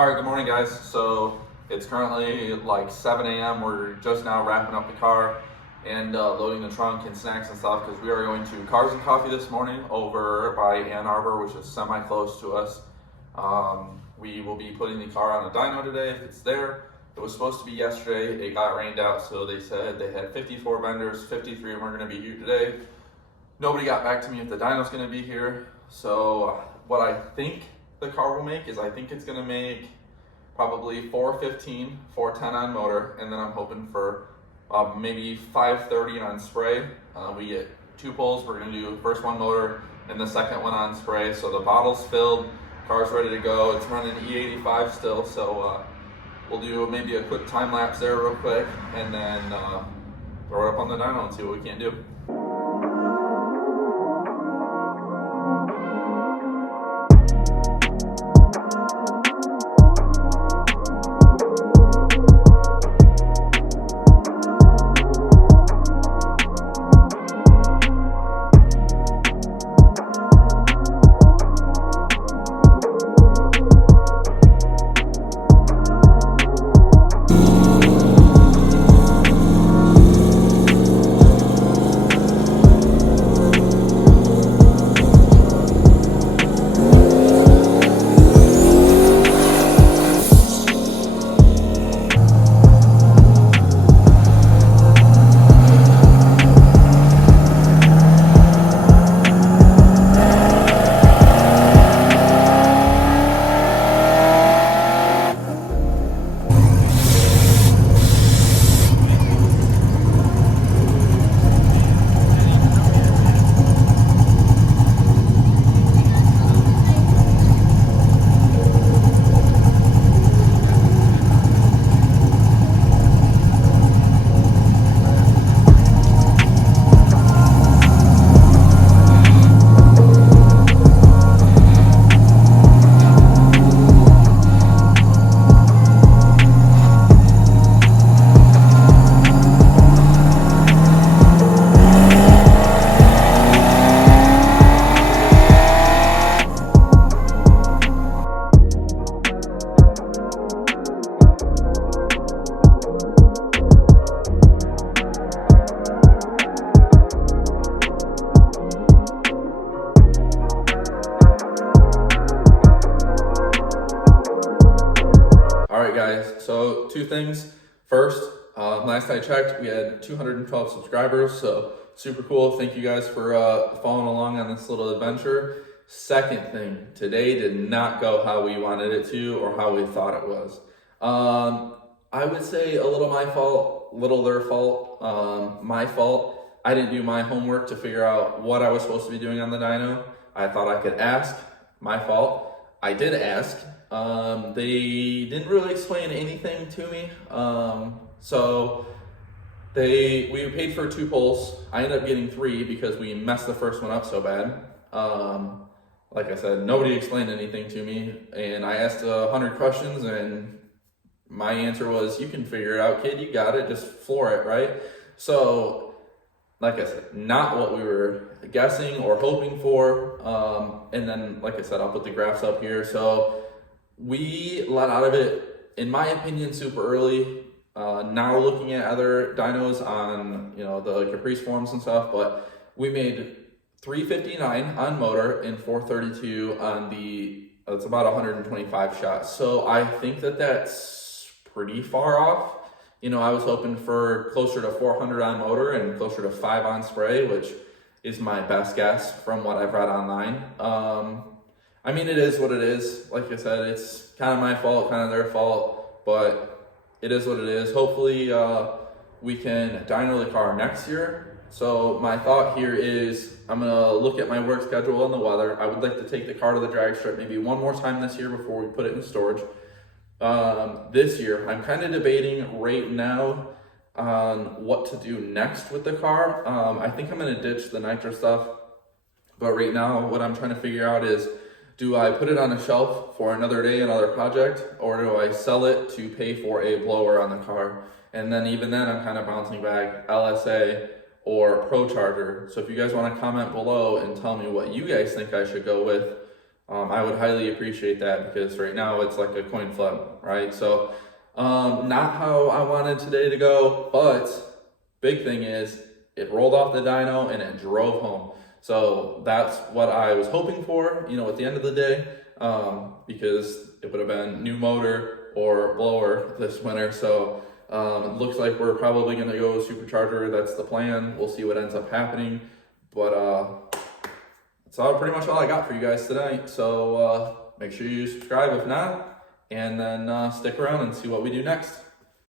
All right, good morning guys. So it's currently like 7 a.m. We're just now wrapping up the car and loading the trunk and snacks and stuff because we are going to Cars and Coffee this morning over by Ann Arbor, which is semi-close to us. We will be putting the car on a dyno today if it's there. It was supposed to be yesterday. It got rained out, so they said they had 54 vendors, 53 of them are going to be here today. Nobody got back to me if the dyno's going to be here. So what I think the car will make is I think it's going to make probably 415, 410 on motor, and then I'm hoping for maybe 530 on spray. We get two pulls. We're going to do the first one motor and the second one on spray. So the bottle's filled, car's ready to go. It's running E85 still, so we'll do maybe a quick time lapse there real quick and then throw it up on the dyno and see what we can do. Alright guys, so two things. First, last I checked, we had 212 subscribers, so super cool. Thank you guys for following along on this little adventure. Second thing, today did not go how we wanted it to or how we thought it was. I would say a little my fault, little their fault, my fault. I didn't do my homework to figure out what I was supposed to be doing on the dyno. I thought I could ask, my fault. I did ask. They didn't really explain anything to me. So we paid for two pulls. I ended up getting three because we messed the first one up so bad. Like I said, nobody explained anything to me, and I asked 100 questions, and my answer was, "You can figure it out, kid. You got it. Just floor it, right?" So, like I said, not what we were guessing or hoping for. And then, like I said, I'll put the graphs up here. So we let out of it, in my opinion, super early. Now looking at other dynos on, the Caprice forums and stuff, but we made 359 on motor and 432 on it's about 125 shots. So I think that's pretty far off. I was hoping for closer to 400 on motor and closer to 5 on spray, which is my best guess from what I've read online. I mean, it is what it is. Like I said, it's kind of my fault, kind of their fault, but it is what it is. Hopefully, we can dyno the car next year. So my thought here is I'm gonna look at my work schedule and the weather. I would like to take the car to the drag strip maybe one more time this year before we put it in storage. This year, I'm kind of debating right now on what to do next with the car. I think I'm gonna ditch the Nitrous stuff, but right now what I'm trying to figure out is, do I put it on a shelf for another day, another project, or do I sell it to pay for a blower on the car? And then even then I'm kind of bouncing back LSA or Pro Charger. So if you guys want to comment below and tell me what you guys think I should go with, I would highly appreciate that, because right now it's like a coin flip, right? So not how I wanted today to go, but big thing is it rolled off the dyno and it drove home. So that's what I was hoping for, you know, at the end of the day, because it would have been new motor or blower this winter. So it looks like we're probably going to go supercharger. That's the plan. We'll see what ends up happening. But that's pretty much all I got for you guys tonight. So make sure you subscribe if not, and then stick around and see what we do next.